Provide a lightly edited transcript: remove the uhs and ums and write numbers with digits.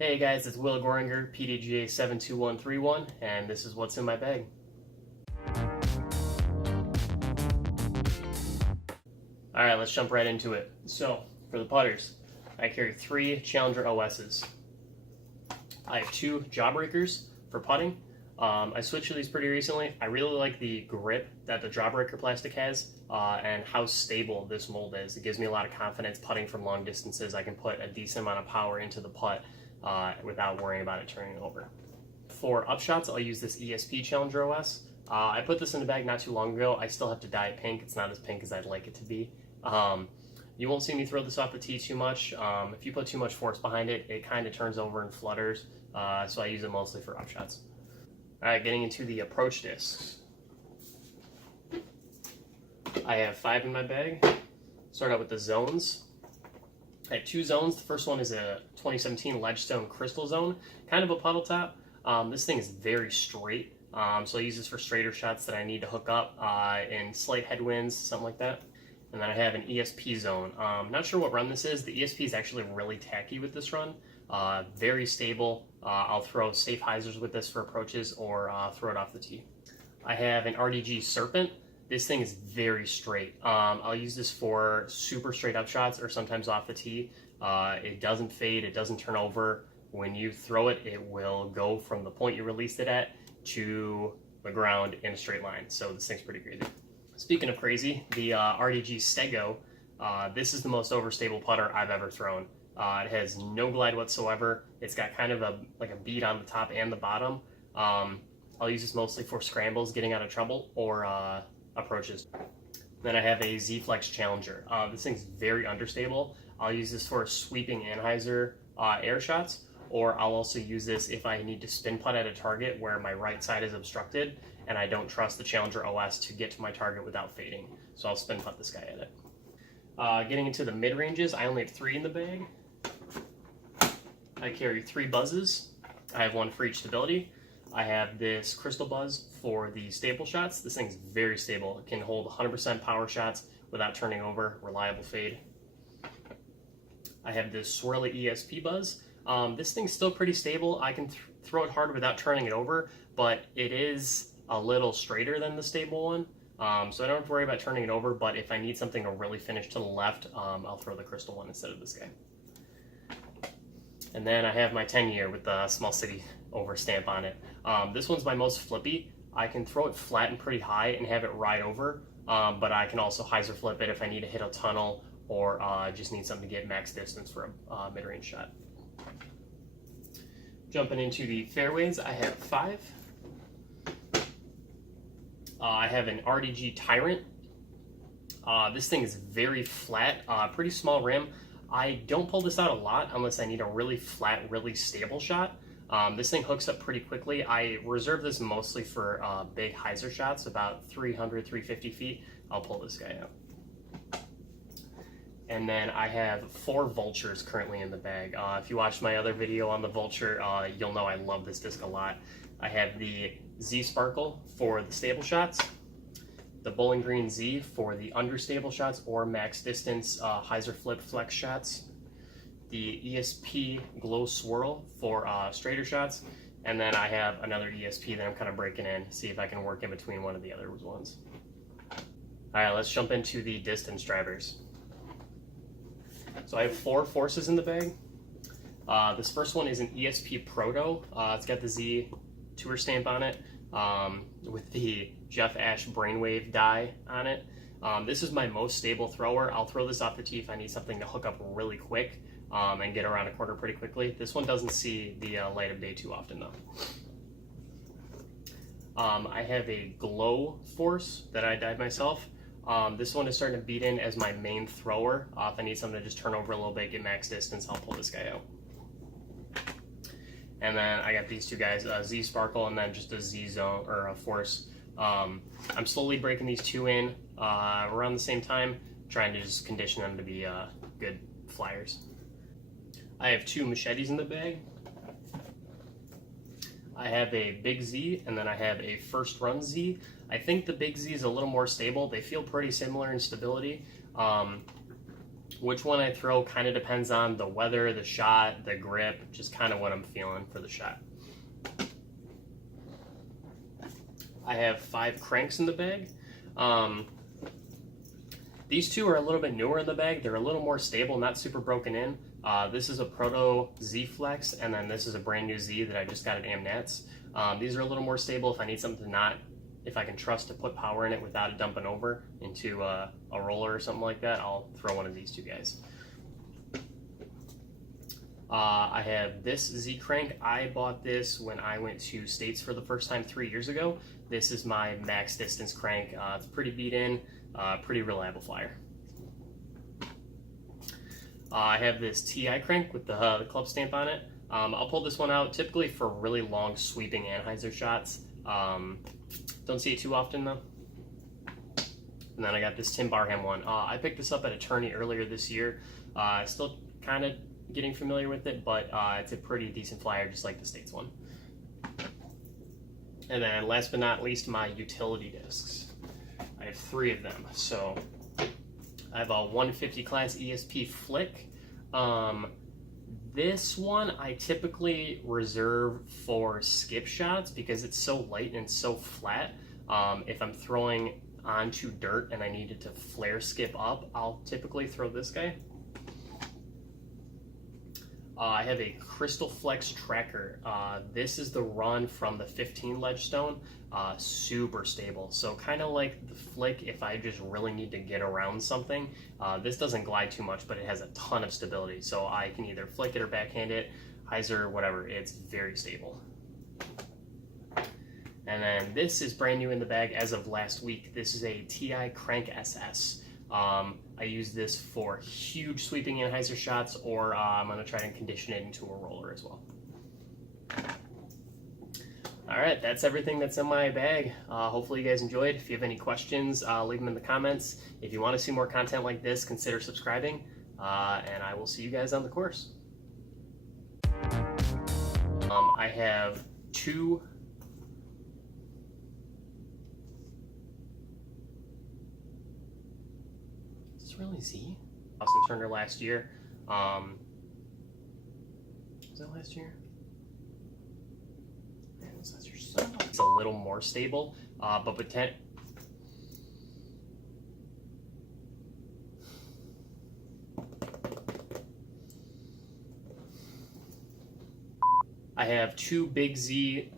Hey guys, it's Will Goeringer, PDGA 72131, and this is what's in my bag. Alright, let's jump right into it. So, for the putters, I carry 3 Challenger OSs. I have 2 Jawbreakers for putting. I switched to these pretty recently. I really like the grip that the Jawbreaker plastic has and how stable this mold is. It gives me a lot of confidence putting from long distances. I can put a decent amount of power into the putt without worrying about it turning over. For Upshots, I'll use this ESP Challenger OS. I put this in the bag not too long ago. I still have to dye it pink. It's not as pink as I'd like it to be. You won't see me throw this off the tee too much. If you put too much force behind it, it kind of turns over and flutters. So I use it mostly for Upshots. All right, getting into the approach discs. I have 5 in my bag. Start out with the zones. I have 2 zones. The first one is a 2017 Ledgestone Crystal Zone, kind of a puddle top. This thing is very straight, so I use this for straighter shots that I need to hook up in slight headwinds, something like that. And then I have an ESP zone. Not sure what run this is. The ESP is actually really tacky with this run. Very stable. I'll throw safe hyzers with this for approaches or throw it off the tee. I have an RDG Serpent. This thing is very straight. I'll use this for super straight up shots or sometimes off the tee. It doesn't fade, it doesn't turn over. When you throw it, it will go from the point you released it at to the ground in a straight line. So this thing's pretty crazy. Speaking of crazy, the RDG Stego, this is the most overstable putter I've ever thrown. It has no glide whatsoever. It's got kind of a bead on the top and the bottom. I'll use this mostly for scrambles, getting out of trouble, or approaches. Then I have a Z-Flex Challenger. This thing's very understable. I'll use this for sweeping anhyzer air shots, or I'll also use this if I need to spin putt at a target where my right side is obstructed and I don't trust the Challenger OS to get to my target without fading. So I'll spin putt this guy at it. Getting into the mid-ranges, I only have 3 in the bag. I carry 3 buzzes. I have 1 for each stability. I have this Crystal Buzz for the stable shots. This thing's very stable. It can hold 100% power shots without turning over, reliable fade. I have this Swirly ESP Buzz. This thing's still pretty stable. I can throw it hard without turning it over, but it is a little straighter than the stable one. So I don't have to worry about turning it over, but if I need something to really finish to the left, I'll throw the Crystal one instead of this guy. And then I have my 10-year with the Small City over stamp on it. This one's my most flippy. I can throw it flat and pretty high and have it ride over, but I can also hyzer flip it if I need to hit a tunnel or just need something to get max distance for a mid-range shot. Jumping into the fairways, I have 5. I have an RDG Tyrant. This thing is very flat, pretty small rim. I don't pull this out a lot unless I need a really flat, really stable shot. This thing hooks up pretty quickly. I reserve this mostly for big hyzer shots, about 300, 350 feet. I'll pull this guy out. And then I have 4 Vultures currently in the bag. If you watched my other video on the Vulture, you'll know I love this disc a lot. I have the Z Sparkle for the stable shots, the Bowling Green Z for the understable shots or max distance hyzer flip flex shots, the ESP Glow Swirl for straighter shots, and then I have another ESP that I'm kind of breaking in, see if I can work in between one of the other ones. All right, let's jump into the distance drivers. So I have 4 Forces in the bag. This first one is an ESP Proto. It's got the Z Tour stamp on it with the Jeff Ash Brainwave die on it. This is my most stable thrower. I'll throw this off the tee if I need something to hook up really quick and get around a corner pretty quickly. This one doesn't see the light of day too often though. I have a Glow Force that I dyed myself. This one is starting to beat in as my main thrower. If I need something to just turn over a little bit, get max distance, I'll pull this guy out. And then I got these 2 guys, Z Sparkle and then just a Z Zone or a Force. I'm slowly breaking these 2 in around the same time, trying to just condition them to be good flyers. I have 2 Machetes in the bag. I have a Big Z and then I have a First Run Z. I think the Big Z is a little more stable. They feel pretty similar in stability. Which one I throw kind of depends on the weather, the shot, the grip, just kind of what I'm feeling for the shot. I have 5 cranks in the bag. These two are a little bit newer in the bag. They're a little more stable, not super broken in. This is a Proto Z Flex, and then this is a brand new Z that I just got at Amnats. These are a little more stable if I need something if I can trust to put power in it without it dumping over into a roller or something like that. I'll throw one of these two guys. I have this Z crank. I bought this when I went to States for the first time 3 years ago. This is my max distance crank. It's pretty beat in, pretty reliable flyer. I have this TI crank with the club stamp on it. I'll pull this one out typically for really long sweeping anhyzer shots. Don't see it too often though. And then I got this Tim Barham one. I picked this up at Attorney earlier this year. Still kind of getting familiar with it, but it's a pretty decent flyer, just like the States one. And then last but not least, my utility discs. I have 3 of them. So I have a 150 class ESP flick. This one I typically reserve for skip shots because it's so light and so flat. If I'm throwing onto dirt and I needed to flare skip up, I'll typically throw this guy. I have a Crystal Flex tracker. This is the run from the 15 Ledgestone. Super stable. So kind of like the flick if I just really need to get around something. This doesn't glide too much, but it has a ton of stability. So I can either flick it or backhand it, hyzer, whatever. It's very stable. And then this is brand new in the bag as of last week. This is a TI Crank SS. I use this for huge sweeping anhyzer shots, or I'm going to try and condition it into a roller as well. Alright, that's everything that's in my bag. Hopefully you guys enjoyed. If you have any questions, leave them in the comments. If you want to see more content like this, consider subscribing, and I will see you guys on the course. I have 2... really Z? Austin Turner last year. Was that last year? Man, it was last year. It's a little more stable, but I have 2 big Z.